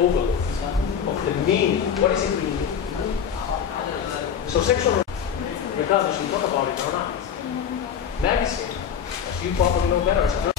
overload of the meaning. What is it mean? So sexual, regardless you talk about it or not, magazine, as you probably know better as a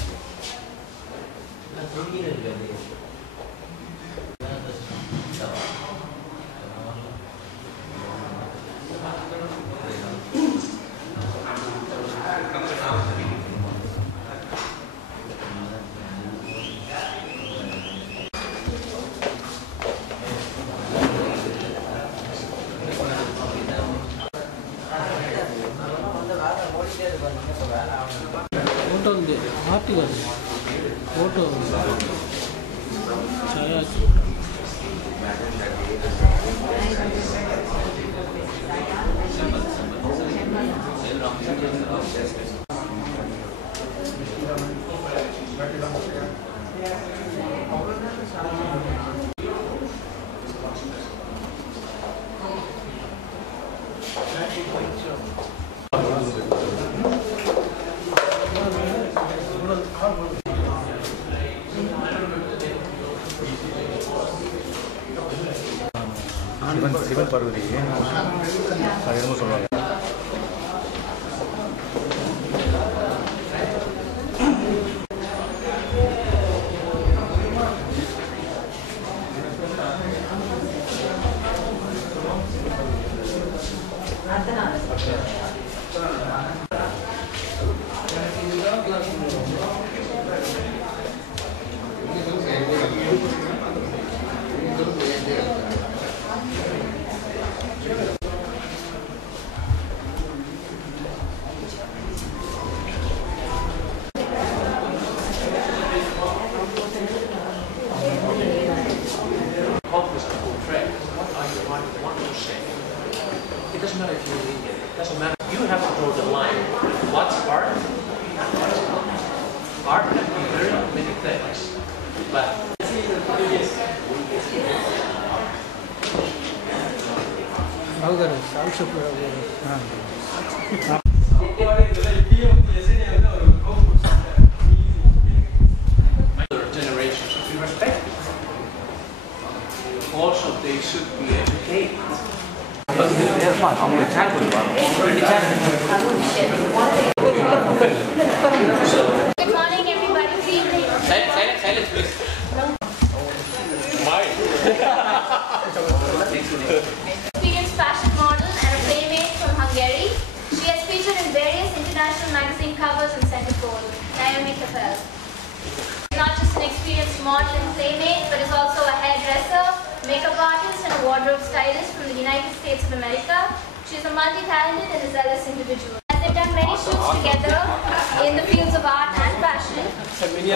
Sivan Parvati அது என்னமோ சொல்லுவாங்க. It doesn't matter if you're in India. It doesn't matter. You have to draw the line. What's art and what's not. Art can be very many things, but generations should be respected. Also, they should be educated. Good morning, everybody. Good evening. Silence, please. Why? Experienced fashion model and a playmate from Hungary. She has featured in various international magazine covers and centerfold. Naomi Kapel. Not just an experienced model and playmate, but is also a hairdresser, makeup artist, and a wardrobe stylist from the United States of America. She is a multi-talented and a zealous individual. They've done many shoots together in the fields of art and fashion. Many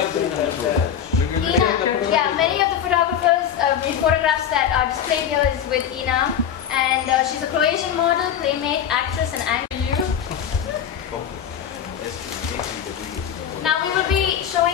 of the photographers, the photographs that are displayed here is with Ina, and she's a Croatian model, playmate, actress, and anchor. Now we will be showing.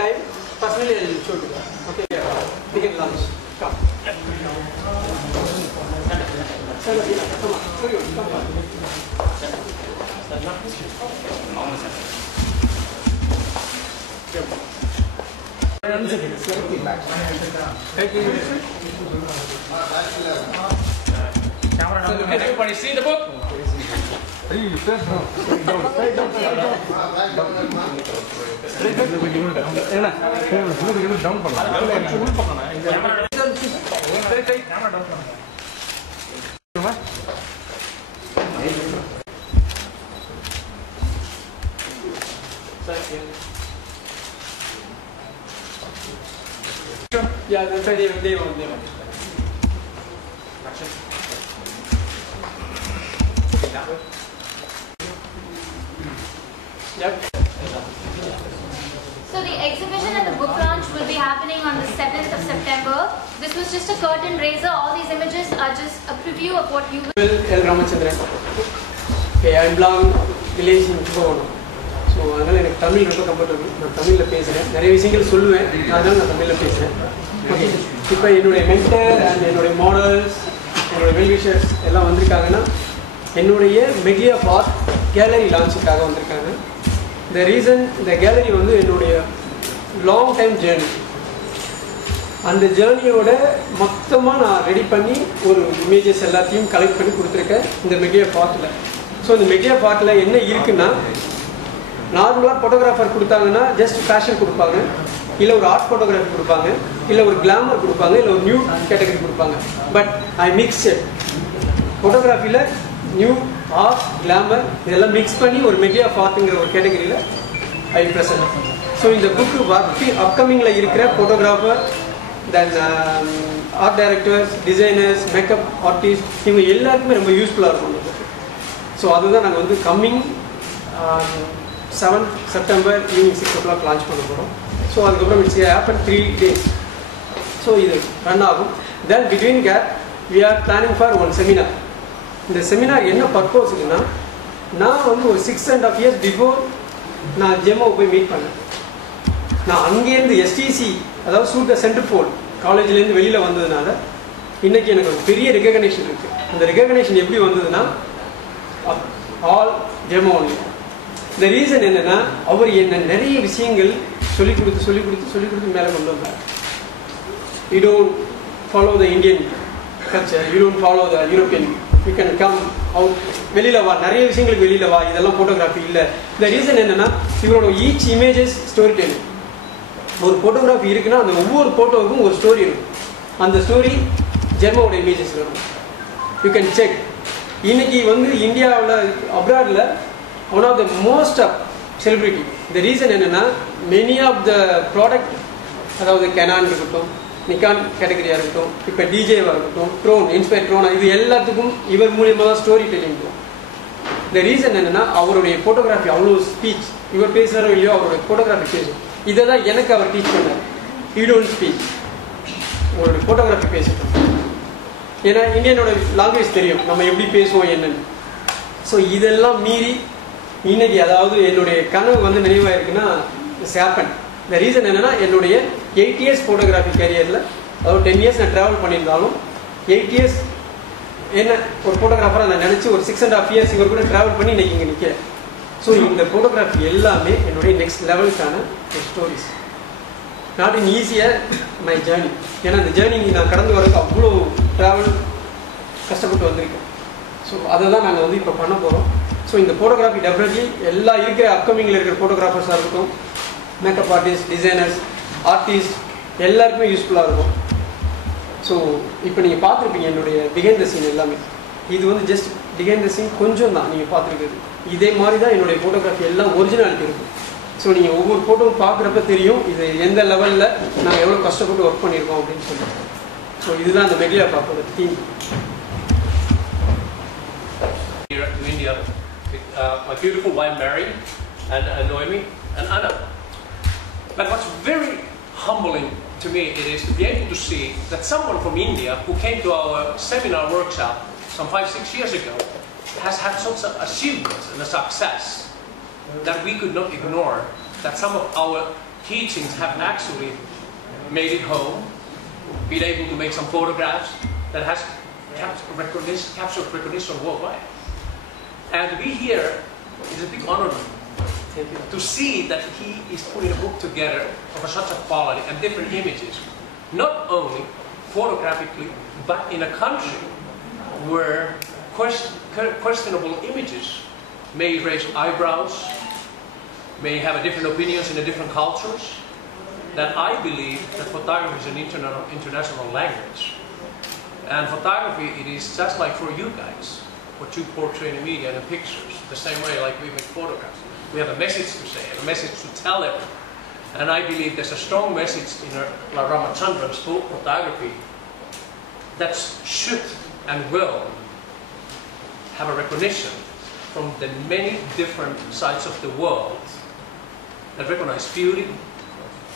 time, personally I will show you. Okay, begin lunch. Come. Come on. Can everybody see the book? Yeah, that's why they want. Yep. So the exhibition and the book launch will be happening on the 7th of September. This was just a curtain raiser. All these images are just a preview of what you will. L.Ramachandran. Okay, I belong village in Kumbhakonam. So அதனால எனக்கு தமிழ் ரொம்ப comfortable. நான் தமிழ்ல பேசுறேன். நிறைய விஷயங்கள் சொல்லுவேன். அதனால நான் தமிழ்ல பேசுறேன். ஓகே. இப்போ என்னோட மென்டர் and என்னோட மாடல்ஸ், என்னோட வெல்விஷர்ஸ் எல்லாம் வந்திருக்காங்கன்னா என்னுடைய Medley of Art கேலரி லான்ச்சுக்காக வந்திருக்காங்க. The reason இந்த கேலரி வந்து என்னுடைய லாங் டைம் ஜேர்னி. அந்த ஜேர்னியோட மொத்தமாக நான் ரெடி பண்ணி ஒரு இமேஜஸ் எல்லாத்தையும் கலெக்ட் பண்ணி கொடுத்துருக்கேன் இந்த Medley of Artல. ஸோ இந்த Medley of Artல என்ன இருக்குன்னா, நார்மலாக ஃபோட்டோகிராஃபர் கொடுத்தாங்கன்னா ஜஸ்ட் ஃபேஷன் கொடுப்பாங்க, இல்லை ஒரு ஆர்ட் ஃபோட்டோகிராஃபி கொடுப்பாங்க, இல்லை ஒரு கிளாமர் கொடுப்பாங்க, இல்லை ஒரு நியூ கேட்டகரி கொடுப்பாங்க. பட் ஐ மிக்ஸ் ஃபோட்டோகிராஃபியில் நியூ ஆர்ட் கிளாமர் இதெல்லாம் மிக்ஸ் பண்ணி ஒரு Medley of Artங்கிற ஒரு கேட்டகரியில் ஐ ப்ரெசென்ட். ஸோ இந்த புக்கு அப்கமிங்கில் இருக்கிற photographer, then art directors, designers, makeup artist, இவங்க எல்லாருக்குமே ரொம்ப யூஸ்ஃபுல்லாக இருக்கும் இந்த புக்கு. ஸோ அதுதான் நாங்கள் வந்து coming 7th September evening 6 o'clock launch பண்ண போகிறோம். ஸோ அதுக்கப்புறம் இட்ஸ் ஹேப்பன் 3 days. ஸோ இது ரன் ஆகும். Then between gap we are planning for one seminar. இந்த செமினார் என்ன பர்பஸ்க்குன்னா, நான் வந்து ஒரு 6.5 years பிஃபோர் நான் ஜெம்மாவை போய் மீட் பண்ணேன். நான் அங்கேருந்து எஸ்டிசி, அதாவது சூட் த சென்டர் போல் காலேஜ்லேருந்து வெளியில் வந்ததுனால இன்றைக்கி எனக்கு ஒரு பெரிய ரெகக்னேஷன் இருக்குது. அந்த ரெகக்னேஷன் எப்படி வந்ததுன்னா, ஆல் ஜெம்மா ஒன்லி. இந்த ரீசன் என்னென்னா, அவர் என்ன நிறைய விஷயங்கள் சொல்லிக் கொடுத்து மேலே கொண்டு வந்தார். You don't follow the Indian culture, you don't follow the European, you can come out, வெளியில் வா, நிறைய விஷயங்களுக்கு வெளியில் வா, இதெல்லாம் ஃபோட்டோகிராஃபி இல்லை. இந்த ரீசன் என்னென்னா, இவரோட ஈச் இமேஜஸ் ஸ்டோரி டெல்லிங். ஒரு ஃபோட்டோகிராஃபி இருக்குன்னா அந்த ஒவ்வொரு ஃபோட்டோவுக்கும் ஒரு ஸ்டோரி இருக்கும். அந்த ஸ்டோரி ஜெர்மாவோட இமேஜஸ் இருக்கும். You can check. இன்னைக்கு வந்து இந்தியாவில் அப்ராடில் one of the most of celebrity. இந்த ரீசன் என்னென்னா, மெனி ஆஃப் த ப்ராடக்ட், அதாவது கெனான் இருக்கட்டும், நிக்கான் கேட்டகரியாக இருக்கட்டும், இப்போ டிஜேவாக இருக்கட்டும், ட்ரோன், இன்ஸ்பயர் ட்ரோன், இது எல்லாத்துக்கும் இவர் மூலியமாக தான் ஸ்டோரி டெல்லிங் இருக்கும். இந்த ரீசன் என்னென்னா, அவருடைய ஃபோட்டோகிராஃபி அவ்வளோ ஸ்பீச், இவர் பேசுகிறாரோ இல்லையோ அவருடைய ஃபோட்டோகிராஃபி பேசும். இதை தான் எனக்கு அவர் டீச் பண்ணார். யூ டோன்ட் ஸ்பீச், உங்களுடைய ஃபோட்டோகிராஃபி பேசட்டும். ஏன்னா இந்தியனோட லாங்குவேஜ் தெரியும், நம்ம எப்படி பேசுவோம் என்னன்னு. ஸோ இதெல்லாம் மீறி இன்னைக்கு, அதாவது என்னுடைய கனவு வந்து நினைவாக இருக்குன்னா இட்ஸ் ஹேப்பன். இந்த ரீசன் என்னென்னா, என்னுடைய 8 years ஃபோட்டோகிராஃபி கேரியரில், அதாவது 10 years நான் ட்ராவல் பண்ணியிருந்தாலும் 8 years என்ன ஒரு ஃபோட்டோகிராஃபராக நான் நினச்சி ஒரு 6.5 years இவர் கூட ட்ராவல் பண்ணி இன்றைக்கி இங்கே நிற்கிறேன். ஸோ இந்த ஃபோட்டோகிராஃபி எல்லாமே என்னுடைய நெக்ஸ்ட் லெவலுக்கான ஒரு ஸ்டோரிஸ். நாட் இன் ஈஸியாக மை ஜேர்னி. ஏன்னா இந்த ஜேர்னி நான் கடந்து வரதுக்கு அவ்வளோ ட்ராவல் கஷ்டப்பட்டு வந்திருக்கேன். ஸோ அதை தான் நாங்கள் வந்து இப்போ பண்ண போகிறோம். ஸோ இந்த ஃபோட்டோகிராஃபி டெஃபினெட்லி எல்லா இருக்கிற அப்கமிங்கில் இருக்கிற ஃபோட்டோகிராஃபர்ஸாக இருக்கட்டும், மேக்கப் ஆர்டிஸ்ட், டிசைனர்ஸ், ஆர்டிஸ்ட் எல்லாருக்குமே யூஸ்ஃபுல்லாக இருக்கும். ஸோ இப்போ நீங்கள் பார்த்துருப்பீங்க என்னுடைய பிஹைண்ட் த சீன் எல்லாமே. இது வந்து ஜஸ்ட் பிஹைண்ட் த சீன் கொஞ்சம் தான் நீங்கள் பார்த்துருக்குது. இதே மாதிரி தான் என்னுடைய ஃபோட்டோகிராஃபி எல்லாம் ஒரிஜினாலிட்டி இருக்கும். ஸோ நீங்கள் ஒவ்வொரு ஃபோட்டோவும் பார்க்குறப்ப தெரியும் இது எந்த லெவலில் நாங்கள் எவ்வளோ கஷ்டப்பட்டு ஒர்க் பண்ணியிருக்கோம் அப்படின்னு சொல்லிட்டு. ஸோ இதுதான் அந்த Medley of Art theme. Here to India with my beautiful wife Mary and Noemi and Anna. But what's very humbling to me it is to be able to see that someone from India who came to our seminar workshop some 5-6 years ago has had such achievements and a success that we could not ignore, that some of our teachings have actually made it home, been able to make some photographs that has captured recognition worldwide. And we here, it's a big honor to see that he is putting a book together of such a quality and different images, not only photographically, but in a country where questionable images may raise eyebrows, may have different opinions in the different cultures, that I believe that photography is an international language. And photography, it is just like for you guys, what you portray in the media and the pictures, the same way like we make photographs. We have a message to say, a message to tell everyone. And I believe there's a strong message in L.Ramachandran's book, photography, that should and will have a recognition from the many different sides of the world that recognize beauty,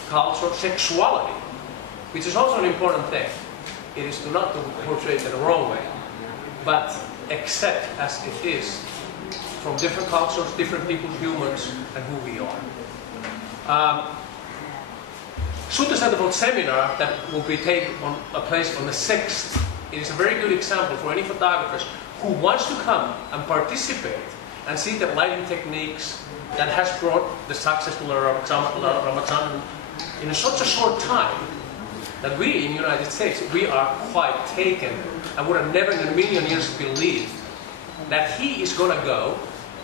culture, sexuality, which is also an important thing. It is not to portray it in the wrong way, but accept as it is from different cultures, different people, humans, and who we are. Shooter Centerfold seminar that will be taking place on the 6th. It is a very good example for any photographers who wants to come and participate and see the lighting techniques that has brought the success to L.Ramachandran in such a short time that we in the United States, we are quite taken and would have never in a million years believed that he is going to go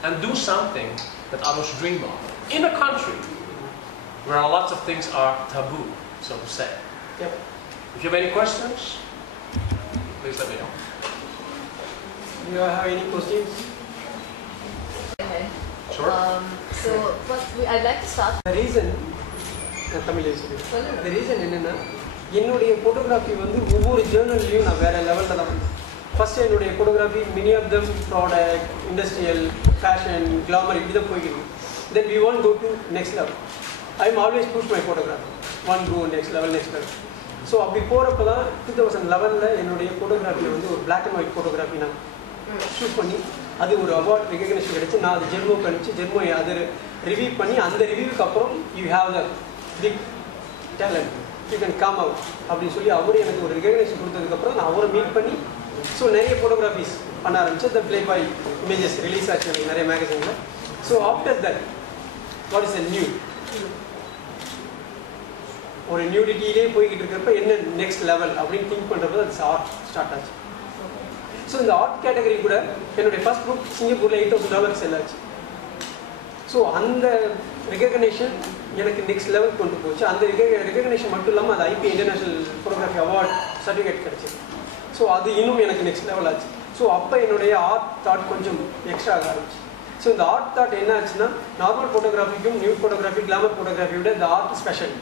and do something that others dream of in a country where a lot of things are taboo, so to say. Yep. If you have any questions, please let me know. Do you have any questions? Okay. Sure. So, I'd like to start. The reason, the reason என்னன்னா என்னுடைய photography வந்து ஒவ்வொரு ஜர்னல்லையும் நான் வேற லெவல்ல தான் வந்து first என்னுடைய photography many of them product, industrial, fashion, glamour இப்படி தான் போய்க்கிட்டு. Then we want to go to next level. I'm always push my photography. One go next level, next level. So அப்படி போறப்ப தான் 2011ல என்னுடைய photography வந்து ஒரு black and white photography நான் ஷூட் பண்ணி அது ஒரு அவார்ட் ரெகக்னிஷன் கிடைச்சு நான் அது ஜெர்மோக்கு அனுப்பிச்சு ஜெர்மோ அது ரிவ்யூ பண்ணி அந்த ரிவ்யூக்கு அப்புறம் you have the big talent you can come out அப்படின்னு சொல்லி அவரு எனக்கு ஒரு ரெகக்னிஷன் கொடுத்ததுக்கப்புறம் நான் அவரை மீட் பண்ணி ஸோ நிறைய ஃபோட்டோகிராஃபிஸ் பண்ண ஆரம்பிச்சு the Playboy images release ஆச்சு எனக்கு நிறைய மேகசினில் so after that what is a new ஒரு நியூடிட்டியிலே போய்கிட்டு இருக்கிறப்ப என்ன நெக்ஸ்ட் லெவல் அப்படின்னு திங்க் பண்ணுறப்ப அது ஆர்ட் ஸ்டார்ட் ஆச்சு ஸோ இந்த ஆர்ட் கேட்டகரி கூட என்னுடைய ஃபர்ஸ்ட் புக் சிங்கப்பூரில் $8,000 செல் ஆச்சு ஸோ அந்த ரெகக்னேஷன் எனக்கு நெக்ஸ்ட் லெவல் கொண்டு போச்சு அந்த ரெகக்னேஷன் மட்டும் இல்லாமல் அது IP international photography award certificate கிடச்சிது ஸோ அது இன்னும் எனக்கு நெக்ஸ்ட் லெவல் ஆச்சு ஸோ அப்போ என்னுடைய ஆர்ட் தாட் கொஞ்சம் எக்ஸ்ட்ரா ஆக ஆரம்பிச்சு ஸோ இந்த ஆர்ட் தாட் என்ன ஆச்சுன்னா நார்மல் ஃபோட்டோகிராஃபிக்கும் நியூ ஃபோட்டோகிராஃபி கிளாமர் ஃபோட்டோகிராஃபியோட இந்த art special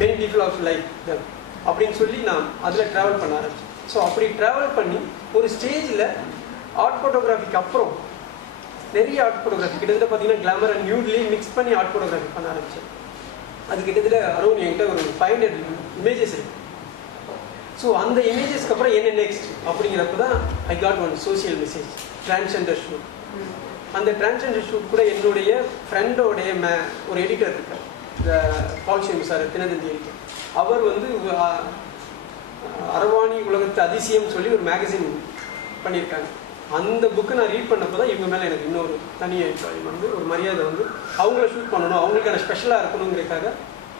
many people of like them அப்படின்னு சொல்லி நான் அதில் ட்ராவல் பண்ண ஆரம்பிச்சேன் ஸோ அப்படி ட்ராவல் பண்ணி ஒரு ஸ்டேஜில் ஆர்ட் ஃபோட்டோகிராஃபிக்கு அப்புறம் நிறைய ஆர்ட் ஃபோட்டோகிராஃபி கிட்டத்தட்ட பார்த்தீங்கன்னா கிளாமர் அண்ட் நியூட்லேயே மிக்ஸ் பண்ணி ஆர்ட் ஃபோட்டோகிராஃபி பண்ண ஆரம்பித்தேன் அது கிட்டத்தட்ட அரௌண்ட் என்கிட்ட ஒரு 500 இமேஜஸ் இருக்குது ஸோ அந்த இமேஜஸ்க்கு அப்புறம் என்ன நெக்ஸ்ட் அப்படிங்கிறப்ப தான் I got one social message transgender shoot அந்த டிரான்ஸ்ஜெண்டர் ஷூட் கூட என்னுடைய ஃப்ரெண்டோடைய ஒரு எடிட்டர் இருக்கார் இந்த பால்ஷியம் சார் தினதந்தி எடிட்டர் அவர் வந்து அரவாணி உலகத்து அதிசயம் சொல்லி ஒரு மேகசின் பண்ணியிருக்காங்க அந்த புக்கை நான் ரீட் பண்ணப்போ தான் இவங்க மேலே எனக்கு இன்னொரு தனியாக வந்து ஒரு மரியாதை வந்து அவங்கள ஷூட் பண்ணணும் அவங்களுக்கான ஸ்பெஷலாக இருக்கணுங்கிறதுக்காக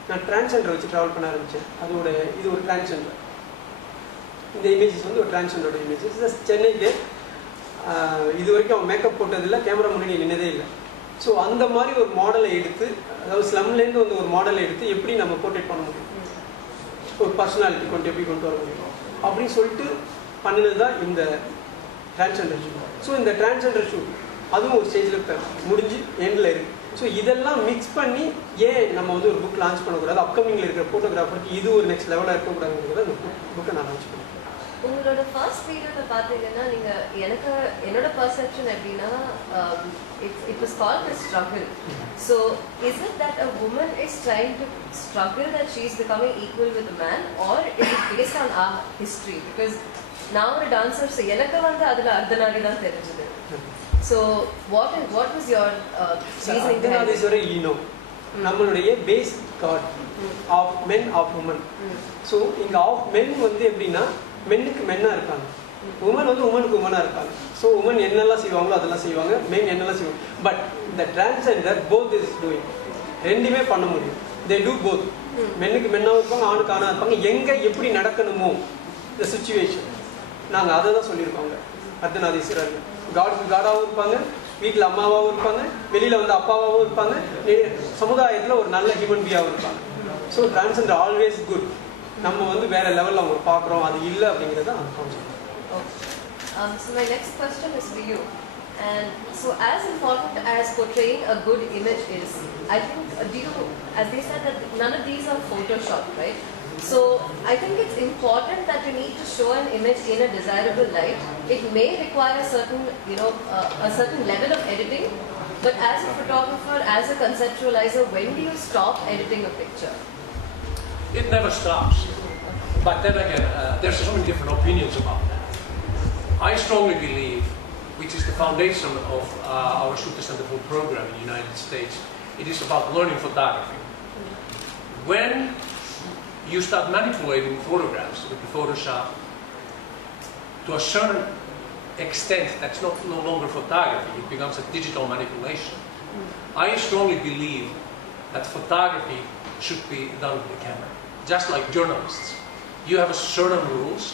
நான் டிரான்ஸ்ஜெண்டர் வச்சு ட்ராவல் பண்ண ஆரம்பித்தேன் அதோட இது ஒரு டிரான்ஸ்ஜெண்டர் இந்த இமேஜஸ் வந்து ஒரு டிரான்ஸ்ஜெண்டரோட இமேஜஸ் சென்னைக்கு இது வரைக்கும் அவன் மேக்கப் போட்டதில்லை கேமரா முன்னாடி நின்னதே இல்லை ஸோ அந்த மாதிரி ஒரு மாடலை எடுத்து அதாவது ஸ்லம்லேருந்து வந்து ஒரு மாடலை எடுத்து எப்படி நம்ம போர்ட்ரேட் பண்ண முடியும் ஒரு பர்சனாலிட்டி எப்படி கொண்டு வர முடியும் அப்படின்னு சொல்லிட்டு பண்ணினது தான் இந்த டிரான்ஸ்ஜெண்டர் ஷூட் ஸோ இந்த டிரான்ஸ்ஜெண்டர் ஷூட் அதுவும் ஒரு ஸ்டேஜில் முடிஞ்சு எண்டில் இருக்குது ஸோ இதெல்லாம் மிக்ஸ் பண்ணி ஏன் நம்ம வந்து ஒரு புக் லான்ச் பண்ணக்கூடாது அப்கமிங்கில் இருக்கிற ஃபோட்டோகிராஃபருக்கு இது ஒரு நெக்ஸ்ட் லெவலாக இருக்கக்கூடாதுங்கிறத அந்த புக்கை நான் லான்ச் பண்ணேன் உங்களோட ஃபர்ஸ்ட் வீடியோவில் பார்த்தீங்கன்னா நீங்கள் எனக்கு என்னோட பர்செப்ஷன் எப்படின்னா it was called a struggle. So is it that a woman is trying to struggle that she is becoming equal with a man, or is it based on our history? Because now a dancer so எனக்கு வந்து அதில் அர்த்தநாரி தான் தெரிஞ்சது. So what was your reasoning behind it? Ardhanari is very நம்மளுடைய base God half men half woman. So இங்கே half men வந்து எப்படின்னா மென்னுக்கு மென்னாக இருக்காங்க, உமன் வந்து உமனுக்கு உமனாக இருக்காங்க. ஸோ உமன் என்னெல்லாம் செய்வாங்களோ அதெல்லாம் செய்வாங்க, மென் என்னெல்லாம் செய்வாங்க. பட் இந்த டிரான்ஸ்ஜெண்டர் போத் இஸ் டூயிங், ரெண்டுமே பண்ண முடியும். They do both. மென்னுக்கு மென்னாகவும் இருப்பாங்க, ஆணுக்கு ஆணாக இருப்பாங்க. எங்கே எப்படி நடக்கணுமோ இந்த சுச்சுவேஷன் நாங்கள் அதை தான் சொல்லியிருக்கோங்க. அர்த்தநாதீஸ்வரர் காடுக்கு காடாகவும் இருப்பாங்க, வீட்டில் அம்மாவாகவும் இருப்பாங்க, வெளியில் வந்து அப்பாவாகவும் இருப்பாங்க, சமுதாயத்தில் ஒரு நல்ல ஹியூமன் பீயாகவும் இருப்பாங்க. So transgender always good. நம்ம வந்து வேற லெவலில் அவங்க பார்க்குறோம், அது இல்லை அப்படிங்கிறது தான் concept. So my next question is for you. And so as important as portraying a good image is, I think, as they said that none of these are photoshopped, right? So I think it's important that you need to show an image in a desirable light. It may require a certain, a certain level of editing, but as a photographer, as a conceptualizer, when do you stop editing a picture? It never stops. But then again, there's so many different opinions about that. I strongly believe, which is the foundation of our Shooter Centerfold program in the United States, it is about learning photography. When you start manipulating photographs with the Photoshop to a certain extent that's no longer photography, it becomes a digital manipulation. I strongly believe that photography should be done with the camera, just like journalists. You have a certain rules.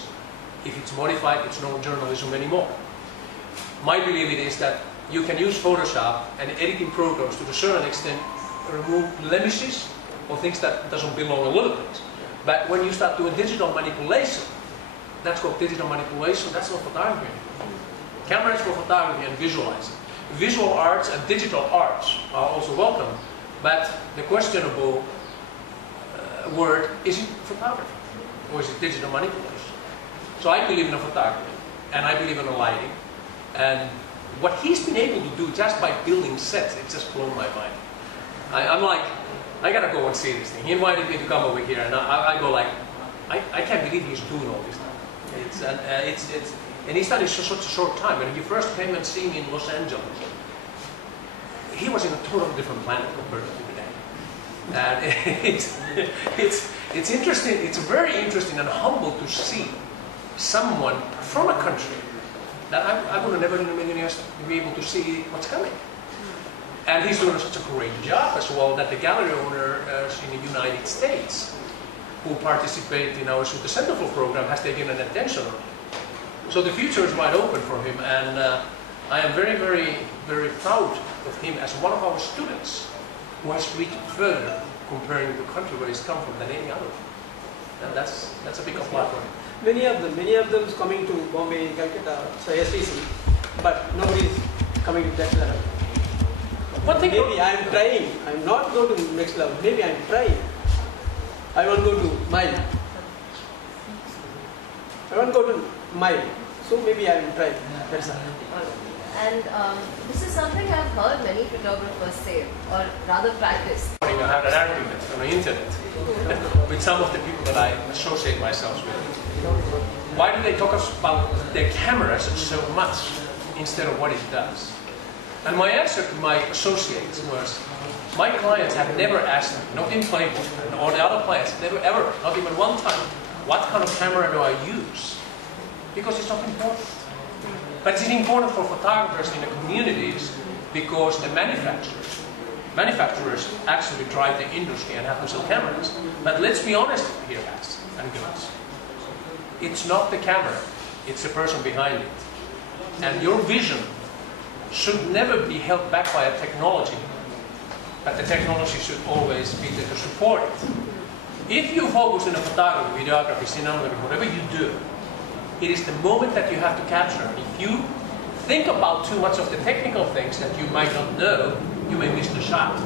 If it's modified, it's no journalism anymore. My belief is that you can use Photoshop and editing programs to a certain extent remove blemishes or things that doesn't belong a little bit. But when you start doing digital manipulation, that's called digital manipulation, that's not photography anymore. Camera is for photography and visualizing. Visual arts and digital arts are also welcome, but the questionable word, is it photography or is it digital manipulation? So I believe in a photography, and I believe in a lighting, and what he's been able to do just by building sets, it's just blown my mind. I'm like, I gotta go and see this thing. He invited me to come over here, and I go like, I can't believe he's doing all this stuff. And he's done it for such a short time. When he first came and see me in Los Angeles, he was in a totally different planet compared to today. And it's interesting. It's very interesting and humble to see someone from a country that I would have never in a million years be able to see what's coming. And he's doing such a great job as well that the gallery owners in the United States who participate in our Shooter Centerfold program has taken an attention on him. So the future is wide open for him, and I am very, very, very proud of him as one of our students who has reached further comparing the country where he's come from than any other. And that's a big applause for him. Many of them is coming to Bombay, Calcutta, so STC, but nobody is coming to that level. One thing maybe I am trying. I am not going to next level. Maybe I am trying. I want to go to mile. I want to go to mile. So maybe I am trying. That's all. And this is something I've heard many photographers say, or rather practice. I had an argument on the internet with some of the people that I associate myself with. Why do they talk about their cameras so much instead of what it does? And my answer to my associates was, my clients have never asked me, not in Playboy, or the other clients, never ever, not even one time, what kind of camera do I use? Because it's not important. But it's important for photographers in the communities because the manufacturers actually drive the industry and have to sell cameras. But let's be honest here, guys and girls. It's not the camera, it's the person behind it. And your vision should never be held back by a technology, but the technology should always be there to support it. If you focus on a photography, videography, cinematography, whatever you do, it is the moment that you have to capture. If you think about too much of the technical things that you might not know, you may miss the shot.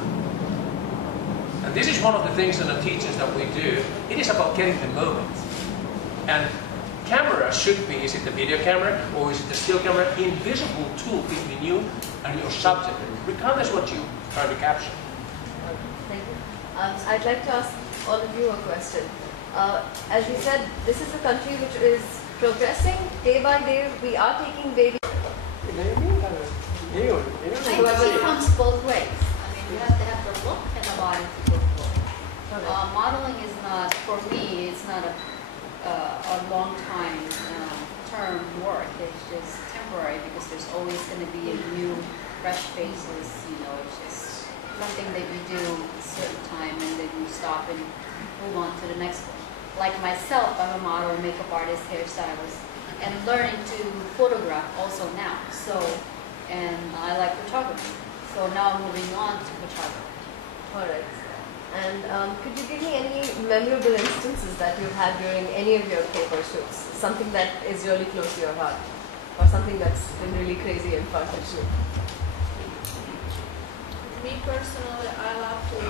And this is one of the things in the teachings that we do. It is about getting the moment. And camera should be, is it the video camera or is it the still camera, invisible tool between you and your subject, regardless what you try to capture. Thank you. I'd like to ask all of you a question. As you said, this is a country which is progressing day by day. We are taking baby. I think it comes both ways. I mean, You have to have the look and the body to go for it. Modeling is not, for me, it's not a long time term work. It's just temporary because there's always going to be a new, fresh faces. You know, it's just something that you do a certain time and then you stop and move on to the next one. Like myself, I'm a model, makeup artist, hairstylist, and learning to photograph also now. So, and I like photography. So now I'm moving on to photography. Alright. And could you give me any memorable instances that you've had during any of your paper shoots? Something that is really close to your heart? Or something that's been really crazy and fun to shoot? Me personally, I love to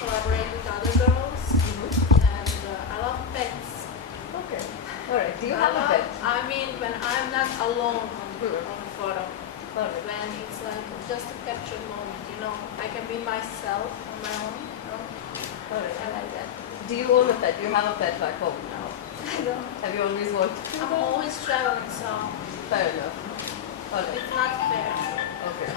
collaborate with other girls, and I love pets. Okay. Alright. Do you have a pet? I mean, when I'm not alone on a photo. Alright. When it's like just a captured moment, you know, I can be myself on my own. Alright. I like that. Do you own a pet? Do you have a pet back home now? I don't. Have you always wanted to? I'm always traveling, so Fair enough. Alright. it's not fair. Okay.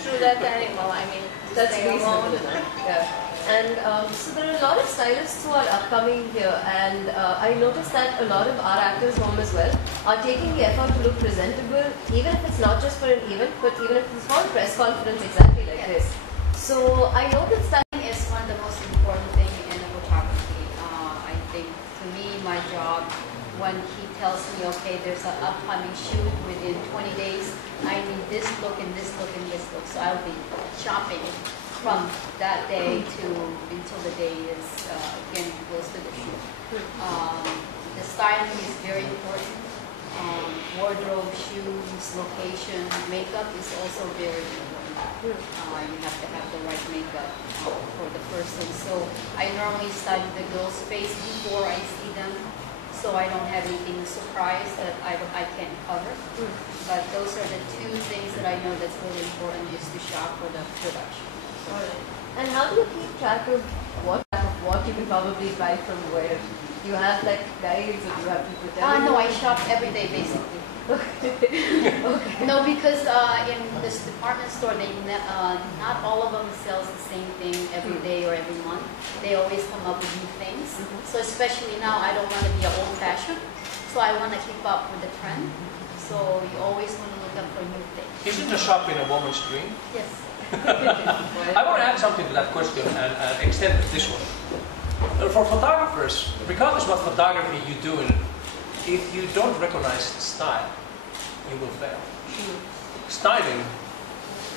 Through that animal, I mean, to That's stay reasonable alone. enough. Yeah. And so there are a lot of stylists who are upcoming here, and I noticed that a lot of our actors home as well are taking the effort to look presentable, even if it's not just for an event, but even if it's for a press conference exactly like this. So I noticed that Is one of the most important thing in photography. I think to me, my job, when he tells me, okay, there's an upcoming shoot within 20 days, I need this look and this look and this look. So I'll be shopping from that day to until the day is again goes to the shoot. The styling is very important. Wardrobe, shoes, location, makeup is also very important. You have to have the right makeup for the person. So I normally study the girl's face before I see them, so I don't have anything surprise that I can't cover. But those are the two things that I know that's really important just to shop for the production. Alright. And how do you keep track of what you can probably buy from where? Do you have like guides, or do you have people tell you? No, I shop every day basically. Okay. No, because in this department store, they not all of them sells the same thing every day or every month. They always come up with new things. So especially now, I don't want to be old-fashioned. So I want to keep up with the trend. So you always want to look up for new things. Isn't the shopping a woman's dream? Yes. I want to add something to that question and extend it this one. For photographers, regardless what photography you do, if you don't recognize style, you will fail. Styling,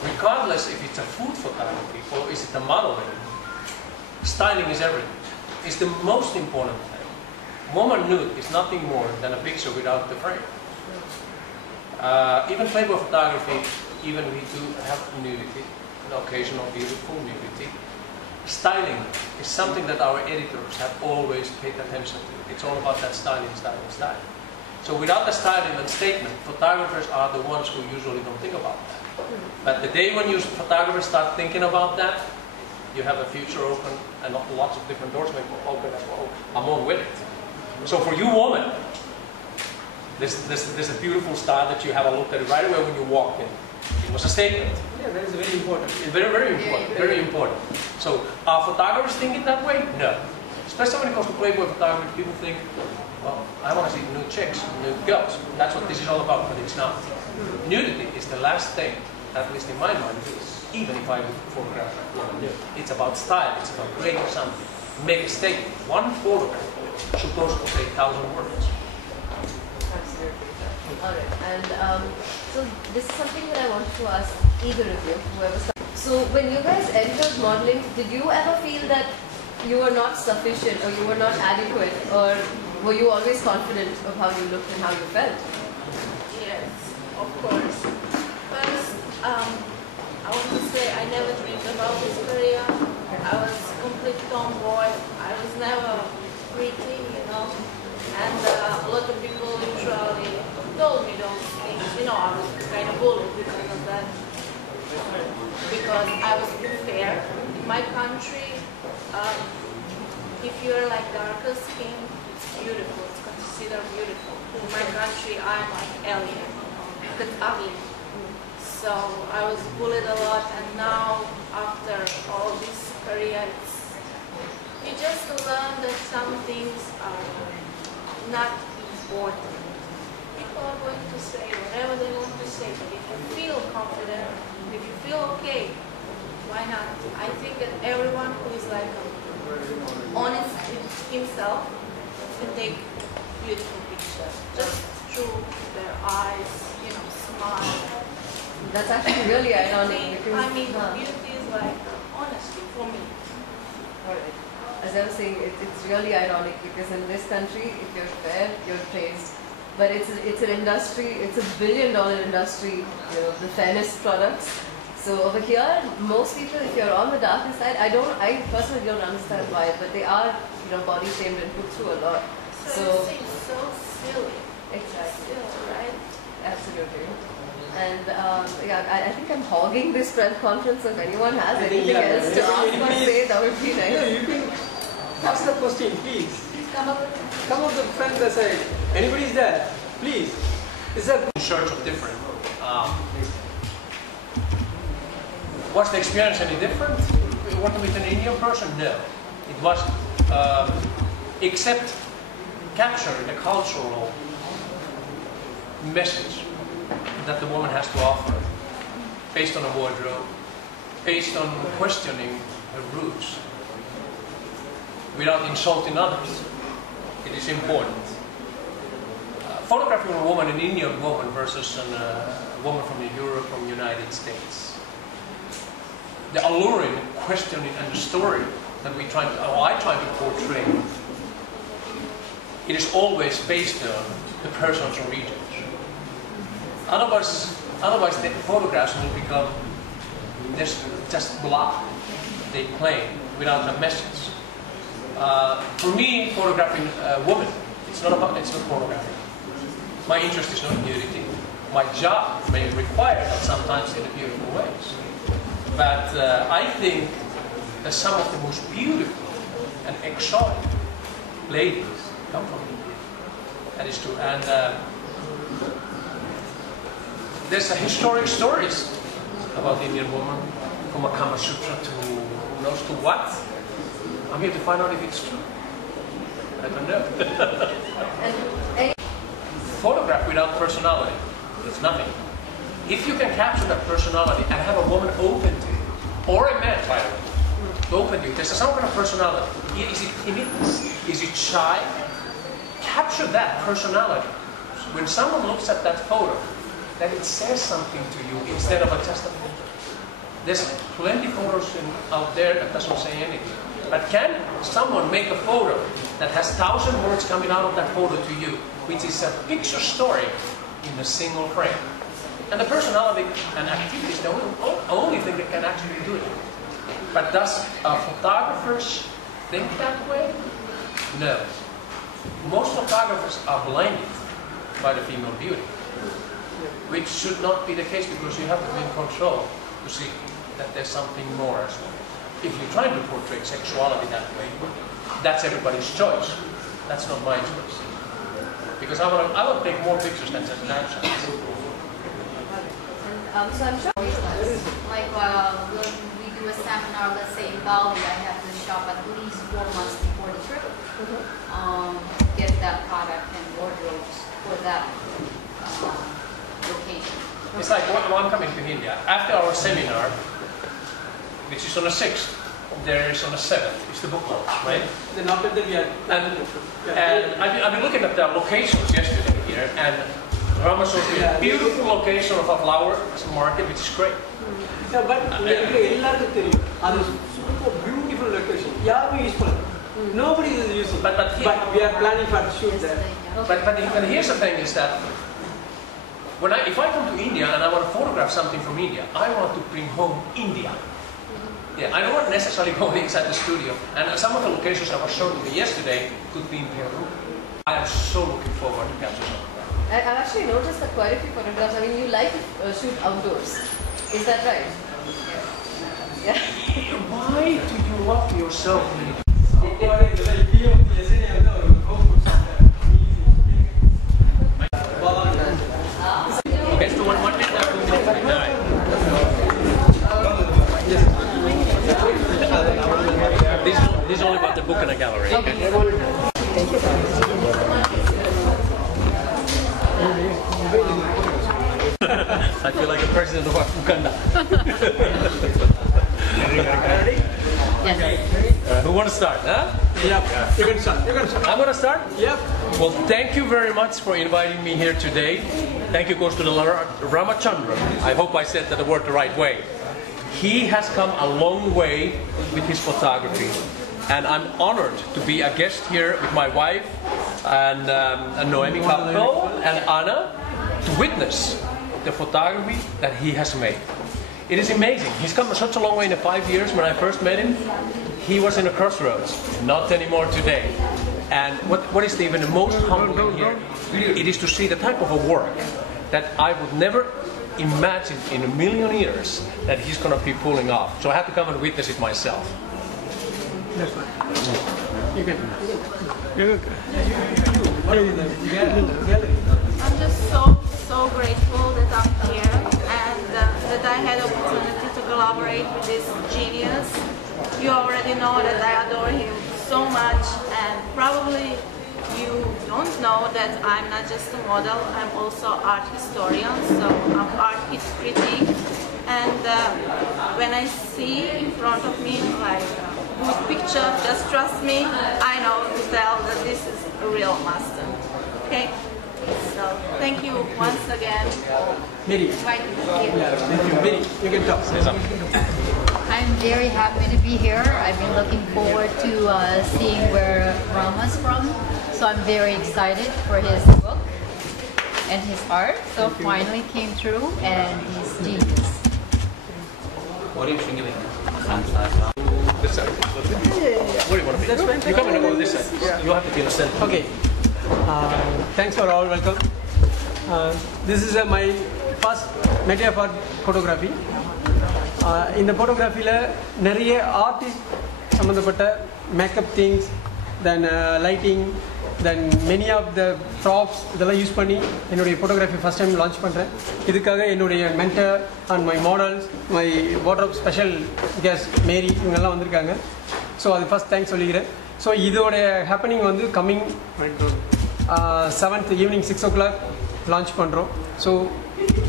regardless if it's a food photography or is it a modeling, styling is everything. It's the most important thing. Woman nude is nothing more than a picture without the frame. Even Playboy photography, even we do have nudity, an occasional beautiful nudity. Styling is something that our editors have always paid attention to. It's all about that styling, styling, styling. So without the styling and statement, photographers are the ones who usually don't think about that. But the day when you photographers start thinking about that, you have a future open and lots of different doors may open as well. I'm on with it. So for you women, there's a beautiful style that you have a look at it right away when you walk in. It was a statement. Yeah, that is very important. Very, very important. Very important. So are photographers thinking that way? No. Especially when it comes to Playboy photography, people think, well, I want to see nude chicks, nude girls. That's what this is all about, but it's not. Nudity is the last thing, at least in my mind, even if I would photograph a woman nude. It's about style, it's about creating something. Make a statement. One photograph is supposed to say 1,000 words. Absolutely. Alright, and so this is something that I wanted to ask either of you, whoever started. So when you guys entered modeling, did you ever feel that you were not sufficient or you were not adequate, or were you always confident of how you looked and how you felt? Yes, of course. First, I want to say I never dreamed about this career. I was complete tomboy. I was never pretty, you know. And a lot of people usually told me those things. You know, I was kind of bullied because of that. Because I was fair. In my country, if you're like darker skin, it's beautiful. It's considered beautiful. In my country, I'm like alien. It's ugly. So I was bullied a lot, and now after all this career, you just learn that some things are not important. People are going to say whatever they want to say, but if you feel confident, if you feel okay, why not? I think that everyone who is like honest with himself can take beautiful pictures just through their eyes, you know, smile. That's actually really ironic because I mean, beauty is like honesty for me. Alright. As I was saying, it's really ironic because in this country, if you're fair, you're praised. But it's an industry, it's $1 billion industry, you know, the fairness products. So over here, most people, if you're on the darker side, I personally don't understand why, but they are, you know, body shamed and put through a lot. So it seems so silly. Exactly. Still, right? Absolutely. And yeah, I think I'm hogging this press conference. If anyone has anything else to ask or say, that would be nice. No, you can ask the question, please. Come up the front side. Anybody's there? Please. Is that In search of different. Was the experience any different? Working with an Indian person? No, it wasn't. Except capturing the cultural message that the woman has to offer, based on a wardrobe, based on questioning her roots, without insulting others. It is important. Photographing a woman, an Indian woman versus a woman from Europe, from the United States. The alluring, questioning, and the story that I try to portray, it is always based on the person's origins. Otherwise the photographs will become just blah. They play without a message. For me, photographing a woman, it's not photographing. My interest is not nudity. My job may require that sometimes in beautiful ways. But I think that some of the most beautiful and exotic ladies come from India. That is true. And there's historic stories about the Indian woman, from a Kama Sutra to who knows to what. I'm here to find out if it's true. I don't know. Photograph without personality, it's nothing. If you can capture that personality and have a woman open to you, or a man, by the way, open to you, there's some kind of personality. Is it timid? Is it shy? Capture that personality. When someone looks at that photo, that it says something to you instead of just a photo. There's plenty of photos out there that doesn't say anything. But can someone make a photo that has 1,000 words coming out of that photo to you, which is a picture story in a single frame? And the personality and activity is the only thing that can actually do it. But does photographers think that way? No. Most photographers are blinded by the female beauty, which should not be the case because you have to be in control to see that there's something more as well. If you're trying to portray sexuality that way, that's everybody's choice. That's not my choice. Because I want to take more pictures than just snapshots. So I'm sure Like when we do a seminar, let's say in Bali, I have to shop at least 4 months before the trip. Get that product and wardrobes for that location. It's like when I'm coming to India. After our seminar, which is on the 6th, there is on the 7th. It's the book launch, right? then after that we are And I've been looking at the locations yesterday here, and Rama shows me a beautiful location of a flower market, which is great. Yeah, but எல்லாருக்கும் தெரியும் அது super beautiful location. யாருமே use பண்ணல. Nobody is using. But we are planning for the shoot there. But here's the thing: is that if I come to India and I want to photograph something from India, I want to bring home India. Yeah, I don't want necessarily go inside the studio. And some of the locations I was showing you yesterday could be in Peru. I am so looking forward to capture some of that. I've actually noticed that quite a few photographs. I mean, you like to shoot outdoors. Is that right? Yeah. Why do you love yourself? Okay, so one minute after we I feel like a president of Uganda. Ready? Yes. Who wants to start? Huh? Yeah. You can start. You can start. I'm going to start? Yep. Well, thank you very much for inviting me here today. Thank you goes to the L.Ramachandran. I hope I said that word the right way. He has come a long way with his photography. And I'm honored to be a guest here with my wife and Noemi couple and Anna to witness the photography that he has made. It is amazing. He's come such a long way in the 5 years. When I first met him, he was in a crossroads. Not anymore today. And what is even the most humbling here, it is to see the type of a work that I would never imagine in a million years that he's going to be pulling off. So I had to come and witness it myself. That's fine. You can. What are you doing? Gallery. I'm just so grateful that I'm here and that I had opportunity to collaborate with this genius. You already know that I adore him so much, and probably you don't know that I'm not just a model, I'm also art historian, so I'm art critic. And when I see in front of me like a good picture, just trust me, I know to tell that this is a real master. Okay? So thank you once again. Mary. Right. Yeah, thank you. Mary, you can talk. I'm very happy to be here. I've been looking forward to seeing where Rama's from. So I'm very excited for his book and his art. So finally came through, and he's genius. This side. Where do you want to be? You come and go this side. You have to be in the center. Okay. Thanks for all. Welcome. This is my first Medley of Art photography. In the photography, நிறைய artist சம்பந்தப்பட்ட makeup things, then lighting, then many of the props இதெல்லாம் use பண்ணி என்னுடைய photography first time launch பண்ணுறேன். இதுக்காக என்னுடைய mentor and my models, my wardrobe special guest Mary இவங்கெல்லாம் வந்திருக்காங்க. ஸோ அது ஃபர்ஸ்ட் தேங்க்ஸ் சொல்லிக்கிறேன். ஸோ இதோட ஹேப்பனிங் வந்து coming 7th evening 6 o'clock launch பண்ணுறோம். ஸோ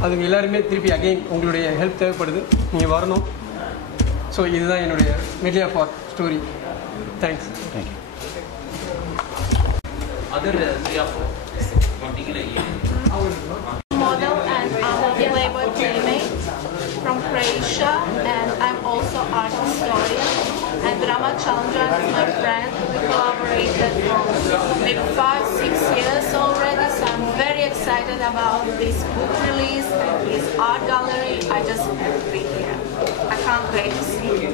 அதுங்க எல்லாருமே திருப்பி அகெயின் உங்களுடைய ஹெல்ப் தேவைப்படுது, நீங்கள் வரணும். ஸோ இதுதான் என்னுடைய Medley of Art story. Thanks. Thank you. Model and Playboy playmate from Croatia, and I'm also art historian. And L.Ramachandran is my friend. We collaborated for maybe 5-6 years already, so I'm very excited about this book release and his art gallery. I just have to be here. I can't wait to see you.